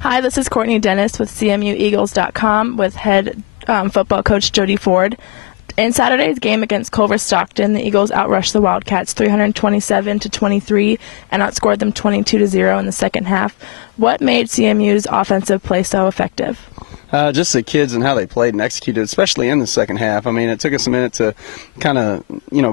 Hi, this is Courtney Dennis with CMUEagles.com with head football coach Jody Ford. In Saturday's game against Culver Stockton, the Eagles outrushed the Wildcats 327-23 and outscored them 22-0 in the second half. What made CMU's offensive play so effective? Just the kids and how they played and executed, especially in the second half. I mean, it took us a minute to kind of,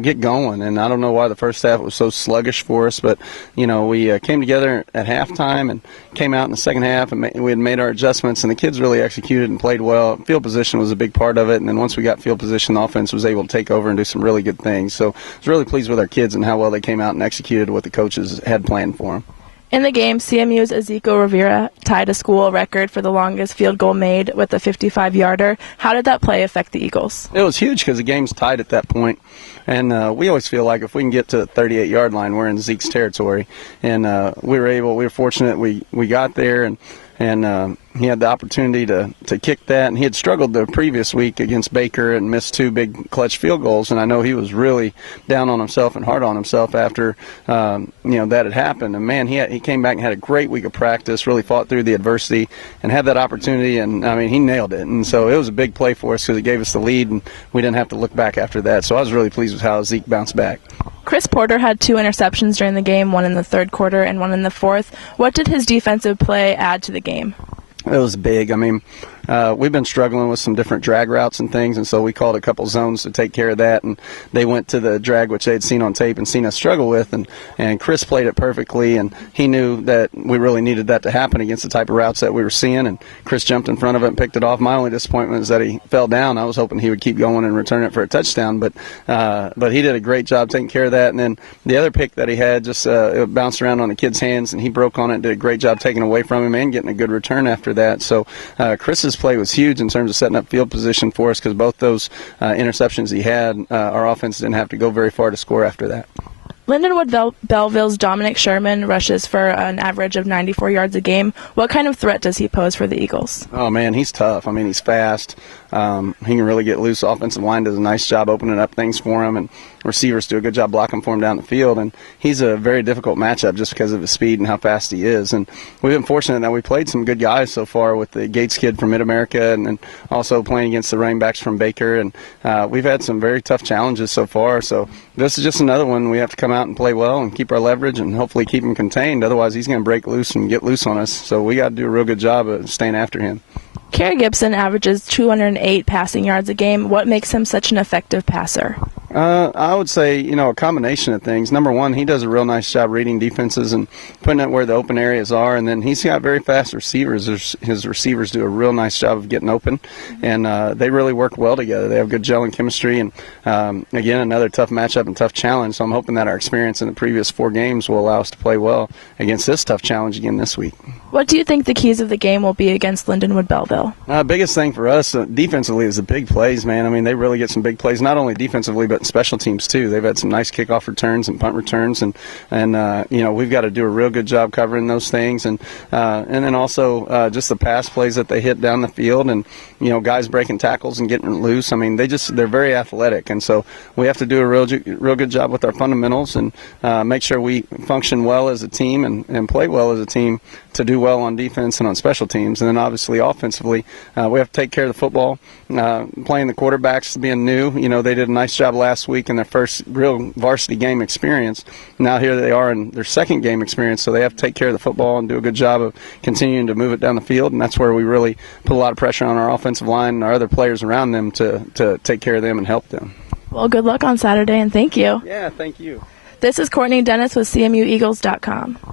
get going. And I don't know why the first half was so sluggish for us, but, we came together at halftime and came out in the second half, and we had made our adjustments, and the kids really executed and played well. Field position was a big part of it, and then once we got field position, the offense was able to take over and do some really good things. So I was really pleased with our kids and how well they came out and executed what the coaches had planned for them. In the game, CMU's Ezekiel Rivera tied a school record for the longest field goal made with a 55-yarder. How did that play affect the Eagles? It was huge because the game's tied at that point. And we always feel like if we can get to the 38-yard line, we're in Zeke's territory. And we were fortunate we got there, and he had the opportunity to kick that, and he had struggled the previous week against Baker and missed two big clutch field goals, and I know he was really down on himself and hard on himself after that had happened. And man, he came back and had a great week of practice, really fought through the adversity and had that opportunity, and I mean, he nailed it. And so it was a big play for us because it gave us the lead, and we didn't have to look back after that. So I was really pleased with how Zeke bounced back. Chris Porter had 2 interceptions during the game, one in the third quarter and one in the fourth. What did his defensive play add to the game? It was big. I mean, we've been struggling with some different drag routes and things, and so we called a couple zones to take care of that, and they went to the drag which they had seen on tape and seen us struggle with, and Chris played it perfectly, and he knew that we really needed that to happen against the type of routes that we were seeing, and Chris jumped in front of it and picked it off. My only disappointment is that he fell down. I was hoping he would keep going and return it for a touchdown, but he did a great job taking care of that. And then the other pick that he had just it bounced around on the kid's hands, and he broke on it and did a great job taking away from him and getting a good return after that. So Chris's play was huge in terms of setting up field position for us, because both those interceptions he had, our offense didn't have to go very far to score after that. Lindenwood Belleville's Dominic Sherman rushes for an average of 94 yards a game. What kind of threat does he pose for the Eagles? Oh, man, he's tough. I mean, he's fast. He can really get loose. Offensive line does a nice job opening up things for him, and receivers do a good job blocking for him down the field. And he's a very difficult matchup just because of his speed and how fast he is. And we've been fortunate that we played some good guys so far with the Gates kid from Mid-America, and also playing against the running backs from Baker. And we've had some very tough challenges so far. So this is just another one we have to come out and play well and keep our leverage and hopefully keep him contained. Otherwise, he's going to break loose and get loose on us. So we got to do a real good job of staying after him. Kerry Gibson averages 208 passing yards a game. What makes him such an effective passer? I would say, a combination of things. Number one, he does a real nice job reading defenses and putting it where the open areas are. And then he's got very fast receivers. His receivers do a real nice job of getting open, and they really work well together. They have good gelling chemistry. And, again, another tough matchup and tough challenge. So I'm hoping that our experience in the previous 4 games will allow us to play well against this tough challenge again this week. What do you think the keys of the game will be against Lindenwood Belleville? Biggest thing for us defensively is the big plays, man. I mean, they really get some big plays, not only defensively but special teams too. They've had some nice kickoff returns and punt returns, and we've got to do a real good job covering those things, and then also just the pass plays that they hit down the field, and guys breaking tackles and getting loose. I mean, they're very athletic, and so we have to do a real good job with our fundamentals and make sure we function well as a team and play well as a team to do well on defense and on special teams. And then obviously offensively, we have to take care of the football. Playing the quarterbacks, being new, they did a nice job last week in their first real varsity game experience. Now here they are in their second game experience, so they have to take care of the football and do a good job of continuing to move it down the field, and that's where we really put a lot of pressure on our offensive line and our other players around them to take care of them and help them. Well, good luck on Saturday, and thank you. Yeah, thank you. This is Courtney Dennis with CMUEagles.com.